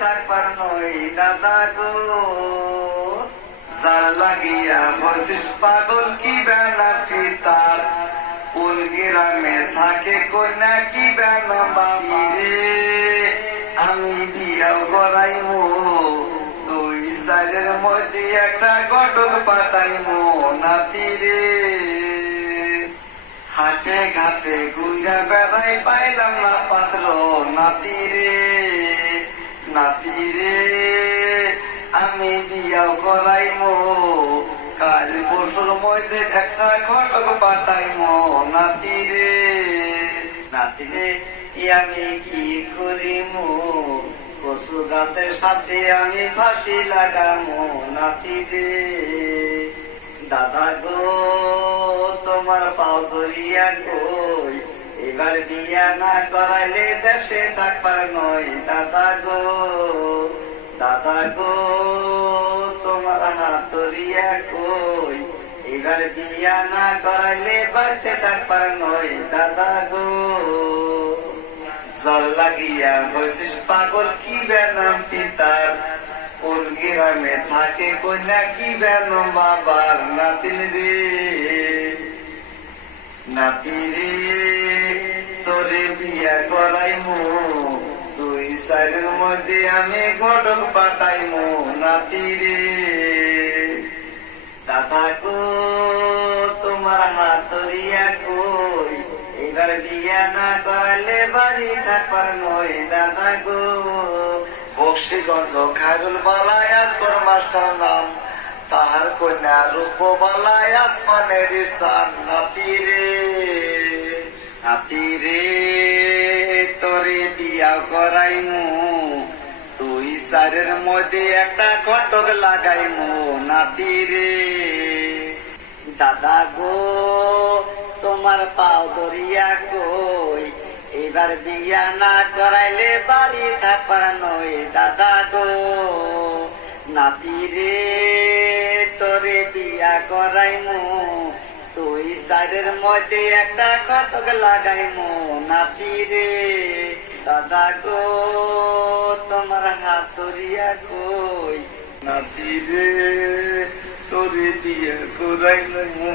থাকবার নয় দাদা গো। যার লাগিয়া হইছিস পাগল কি বেনাটি তার, কোন গ্রামে থাকে কন্যা কি বেনা বাবা রে। আমি বিয়া করাইমু দুই সাইডের মধ্যে একটা ঘটক পাঠাইমু নাতি রে। হাটে ঘাটে ঘুরা বেড়াই পাইলাম না পাত্র নাতি রে। নাতি রে আমি বিয়াও করাইমু কাল পরশুর মধ্যে একটা ঘটক পাঠাইমু নাতি রে। নাতি রে আমি কি করিমু, কচু গাছের সাথে আমি ফাঁসি লাগামু নাতি রে। দাদা গো তোমার পাও ধরিয়া কই, এবার বিয়া না করাইলে দেশে থাকবার নয় দাদা গো। দাদা গো তোমার হাত ধরিয়া কই, এবার বিয়া না করাইলে বাড়িতে থাকবার নয় দাদা গো। জল লাগিয়া হইছিস পাগল কি বেনাম পিতার, কোন গ্রামে থাকে কন্যা কি বেনাম বাবার নাতিন রে। নাতি রে তোরে বিয়া করাইমু দুই সাইডের মধ্যে আমি ঘটক পাঠাইমু নাতি রে। দাদা গো তোমার হাত ধরিয়া কই, এবার বিয়া না করাইলে বাড়ি থাকবার নয় দাদা গো। বক্সিগঞ্জ খায়রুল বালায় আসবর মাস্টার নাম, তাহার কন্যা রূপবালায় আসমানের সান নাতি রে। নাতি রে তোরে বিয়া করাইমু তুই সারের মধ্যে একটা ঘটক লাগাইমু নাতি রে। দাদা গো তোমার পাও ধরিয়া কই, এবার বিয়া না করাইলে বাড়ি থাকবার নয় দাদা গো। নাতি রে তোরে বিয়া করাইমু তুই সারের মধ্যে একটা ঘটক লাগাইমু নাতি রে। দাদা গো তোমার হাত ধরিয়া কই, নাতি রে তোরে বিয়া করাইমু।